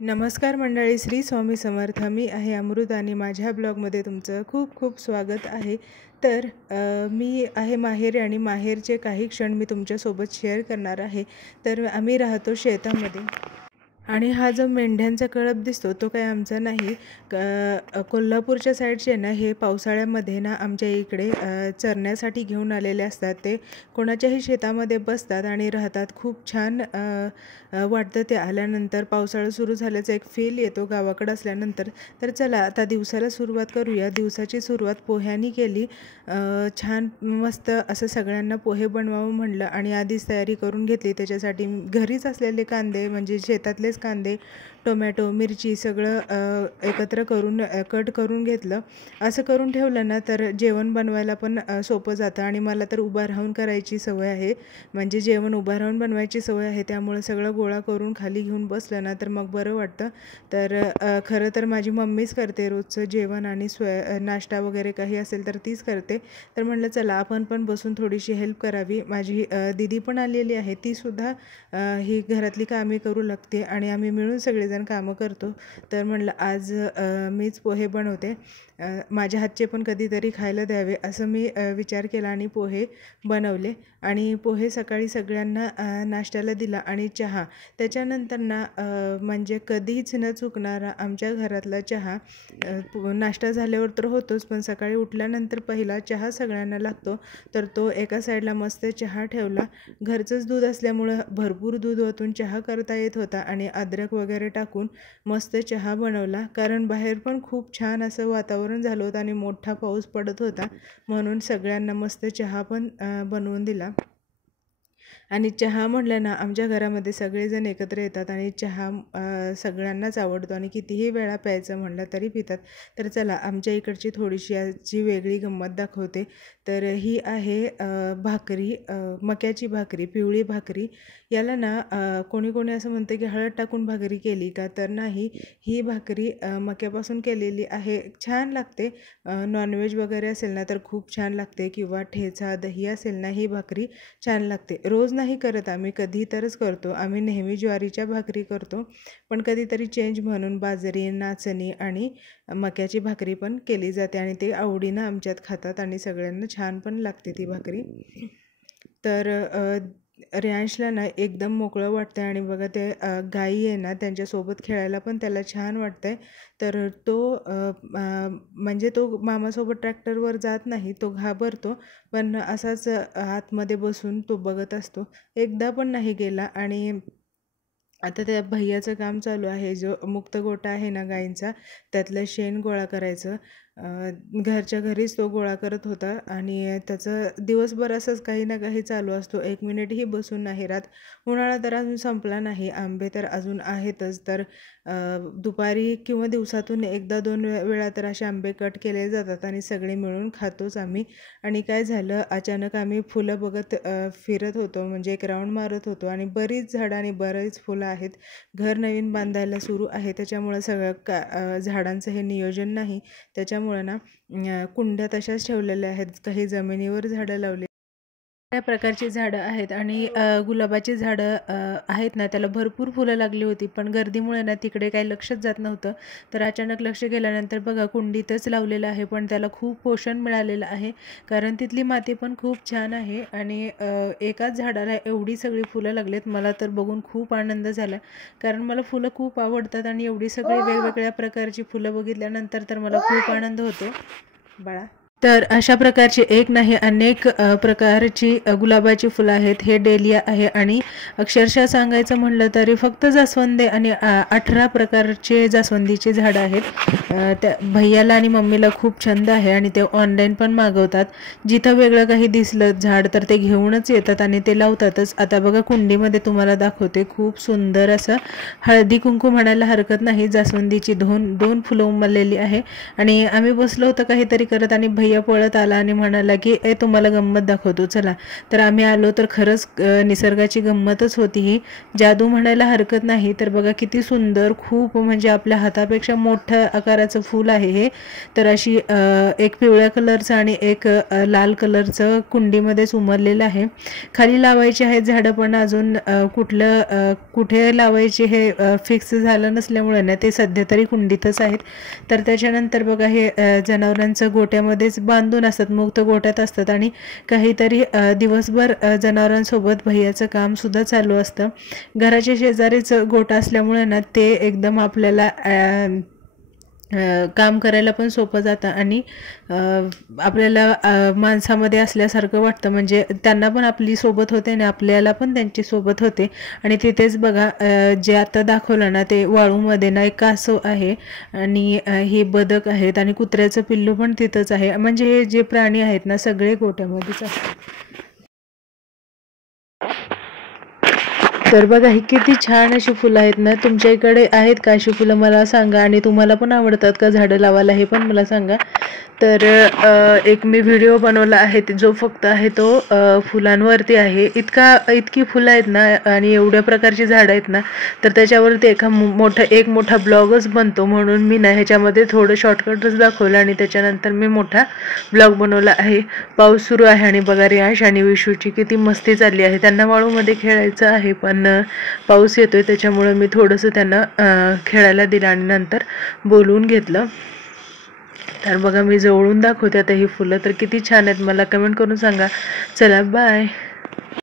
नमस्कार मंडळी, श्री स्वामी समर्थ. मी आहे अमृत आणि माझ्या ब्लॉगमध्ये तुमचं खूप खूप स्वागत आहे. तर मी आहे माहेरी आणि माहेरचे काही क्षण मी तुमच्यासोबत शेअर करणार आहे. तर आम्ही राहतो शेतामध्ये आणि हा जो मेंढ्यांचा कळप दिसतो तो काही आमचा नाही. कोल्हापूरच्या साईडचे ना हे पावसाळ्यामध्ये ना आमच्या इकडे चरण्यासाठी घेऊन आलेले असतात. ते कोणाच्याही शेतामध्ये बसतात आणि राहतात. खूप छान वाटतं ते आल्यानंतर. पावसाळा सुरू झाल्याचा एक फील येतो गावाकडं असल्यानंतर. तर चला आता दिवसाला सुरुवात करूया. दिवसाची सुरुवात पोह्यानी केली. छान मस्त असं सगळ्यांना पोहे बनवावं म्हणलं आणि आधीच तयारी करून घेतली. त्याच्यासाठी घरीच असलेले कांदे म्हणजे शेतातलेच कांदे, टोमॅटो, मिरची सगळं एकत्र करून कट करून घेतलं. असं करून ठेवलं ना तर जेवण बनवायला पण सोपं जातं. आणि मला तर उभं राहून करायची सवय आहे, म्हणजे जेवण उभं राहून बनवायची सवय आहे. त्यामुळे सगळं गोळा करून खाली घेऊन बसलं ना तर मग बरं वाटतं. तर खरं तर माझी मम्मीच करते रोजचं जेवण आणि नाश्ता वगैरे काही असेल तर तीच करते. तर म्हटलं चला आपण पण बसून थोडीशी हेल्प करावी. माझी दीदी पण आलेली आहे, तीसुद्धा ही घरातली कामे करू लागते आणि आम्ही मिळून सगळेजण कामं करतो. तर म्हटलं आज मीच पोहे बनवते, माझ्या हातचे पण कधीतरी खायला द्यावे असं मी विचार केला आणि पोहे बनवले. आणि पोहे सकाळी सगळ्यांना नाश्त्याला दिला आणि चहा. त्याच्यानंतर ना म्हणजे कधीच न चुकणारा आमच्या घरातला चहा. नाश्ता झाल्यावर तर होतोच, पण सकाळी उठल्यानंतर पहिला चहा सगळ्यांना लागतो. तर तो एका साईडला मस्त चहा ठेवला. घरचंच दूध असल्यामुळं भरपूर दूध ओतून चहा करता येत होता आणि अद्रक वगैरे टाकून मस्त चहा बनवला. कारण बाहेर पण खूप छान असं वातावरण झालं होतं आणि मोठा पाऊस पडत होता, म्हणून सगळ्यांना मस्त चहा पण बनवून दिला. आणि चहा म्हटलं ना आमच्या घरामध्ये सगळेजण एकत्र येतात आणि चहा सगळ्यांनाच आवडतो आणि कितीही वेळा प्यायचं म्हटलं तरी पितात. तर चला आमच्या इकडची थोडीशी आजची वेगळी गंमत दाखवते. तर ही आहे भाकरी, मक्याची भाकरी, पिवळी भाकरी. याला ना कोणी कोणी असं म्हणतं की हळद टाकून भाकरी केली का, तर नाही, ही भाकरी मक्यापासून केलेली आहे. छान लागते. नॉनव्हेज वगैरे असेल ना तर खूप छान लागते, किंवा ठेचा दही असेल ना ही भाकरी छान लागते. रोज नाही करत आम्ही, कधी तरच करतो. आम्ही नेहमी ज्वारीच्या भाकरी करतो, पण कधीतरी चेंज म्हणून बाजरी, नाचणी आणि मक्याची भाकरी पण केली जाते आणि ते आवडीनं आमच्यात खातात आणि सगळ्यांना छान पण लागते ती भाकरी. तर रियांशला ना एकदम मोकळं वाटतं आणि बघा ते गाई आहे ना त्यांच्यासोबत खेळायला पण त्याला छान वाटतं आहे. तर तो म्हणजे तो मामासोबत ट्रॅक्टरवर जात नाही, तो घाबरतो, पण असाच आतमध्ये बसून तो बघत असतो. एकदा पण नाही गेला. आणि आता त्या भैयाचं काम चालू आहे, जो मुक्त गोठा आहे ना गाईंचा, त्यातलं शेण गोळा करायचं. घरच्या घरीच तो गोळा करत होता आणि त्याचं दिवसभर असंच काही ना काही चालू असतो. 1 मिनिटही बसून नाही राहत. उन्हाळा तर अजून संपला नाही, आंबे तर अजून आहेतच. तर दुपारी किंवा दिवसातून एकदा 2 वेळा तर असे आंबे कट केले जातात आणि सगळे मिळून खातोच आम्ही. आणि काय झालं, अचानक आम्ही फुलं बघत फिरत होतो, म्हणजे एक राऊंड मारत होतो आणि बरीच झाडं आणि बरीच फुलं आहेत. घर नवीन बांधायला सुरू आहे, त्याच्यामुळं सगळं झाडांचं हे नियोजन नाही. त्याच्यामुळं ना कुंड्या तशाच ठेवलेल्या आहेत, काही जमिनीवर झाडं लावली. त्या प्रकारची झाडं आहेत आणि गुलाबाची झाडं आहेत ना, त्याला भरपूर फुलं लागली होती, पण गर्दीमुळे ना तिकडे काही लक्षच जात नव्हतं. तर अचानक लक्ष गेल्यानंतर बघा कुंडीतच लावलेलं आहे, पण त्याला खूप पोषण मिळालेलं आहे, कारण तिथली माती पण खूप छान आहे. आणि एकाच झाडाला एवढी सगळी फुलं लागलेत. मला तर बघून खूप आनंद झाला, कारण मला फुलं खूप आवडतात आणि एवढी सगळी वेगवेगळ्या प्रकारची फुलं बघितल्यानंतर तर मला खूप आनंद होतो. बाळा, तर अशा प्रकारची एक नाही अनेक प्रकारची गुलाबाची फुलं आहेत. हे डेलिया आहे आणि अक्षरशः सांगायचं म्हटलं तरी फक्त जास्वंदी आणि 18 प्रकारचे जास्वंदीचे झाडं आहेत. त्या भैयाला आणि मम्मीला खूप छंद आहे आणि ते ऑनलाईन पण मागवतात. जिथं वेगळं काही दिसलं झाड तर ते घेऊनच येतात आणि ते लावतातच. आता बघा कुंडीमध्ये तुम्हाला दाखवते, खूप सुंदर असं हळदी कुंकू म्हणायला हरकत नाही, जास्वंदीची दोन फुलं उमललेली आहे. आणि आम्ही बसलो होतो काहीतरी करत आणि भैया पळत आला आणि म्हणाला की तुम्हाला गंमत दाखवतो चला. तर आम्ही आलो तर खरंच निसर्गाची गंमतच होती ही. जादू म्हणायला हरकत नाही. तर बघा किती सुंदर, खूप म्हणजे आपल्या हातापेक्षा मोठ्या आकाराचं फूल आहे हे. तर अशी एक पिवळ्या कलरचं आणि एक लाल कलरचं कुंडीमध्येच उमरलेलं आहे. खाली लावायचे आहेत झाडं, पण अजून कुठे लावायचे हे फिक्स झालं नसल्यामुळे ना ते सध्या तरी कुंडीतच आहेत. तर त्याच्यानंतर बघा हे जनावरांचं गोट्यामध्येच बांधून असतात, मुक्त गोट्यात असतात आणि काहीतरी दिवसभर जनावरांसोबत भैयाचं कामसुद्धा चालू असतं. घराच्या शेजारीच गोठा असल्यामुळे ना ते एकदम आपल्याला काम करायला पण सोपं जातं आणि आपल्याला माणसामध्ये असल्यासारखं वाटतं. म्हणजे त्यांना पण आपली सोबत होते आणि आपल्याला पण त्यांची सोबत होते. आणि तिथेच बघा जे आता दाखवलं ना ते वाळूमध्ये ना एक कासव आहे आणि हे बदक आहेत आणि कुत्र्याचं पिल्लू पण तिथंच आहे. म्हणजे हे जे प्राणी आहेत ना सगळे गोट्यामध्येच असतात. तर बघा ही किती छान अशी फुलं आहेत ना. तुमच्या इकडे आहेत का अशी फुलं मला सांगा, आणि तुम्हाला पण आवडतात का झाडं लावायला हे पण मला सांगा. तर एक मी व्हिडिओ बनवला आहे जो फक्त आहे तो फुलांवरती आहे. इतकी फुलं आहेत ना आणि एवढ्या प्रकारची झाडं आहेत ना, तर त्याच्यावरती एक मोठा ब्लॉगच बनतो. म्हणून मी ना ह्याच्यामध्ये थोडं शॉर्टकटच दाखवलं आणि त्याच्यानंतर मी मोठा ब्लॉग बनवला आहे. पाऊस सुरू आहे आणि बघा रियांश आणि विशूची किती मस्ती चालली आहे. त्यांना वाळूमध्ये खेळायचं आहे पण पाऊस येतोय त्याच्यामुळे मी थोडंसं त्यांना खेळायला दिलं आणि नंतर बोलवून घेतलं. तर बघा मी जवळून दाखवते आता ही फुलं तर किती छान आहेत. मला कमेंट करून सांगा. चला बाय.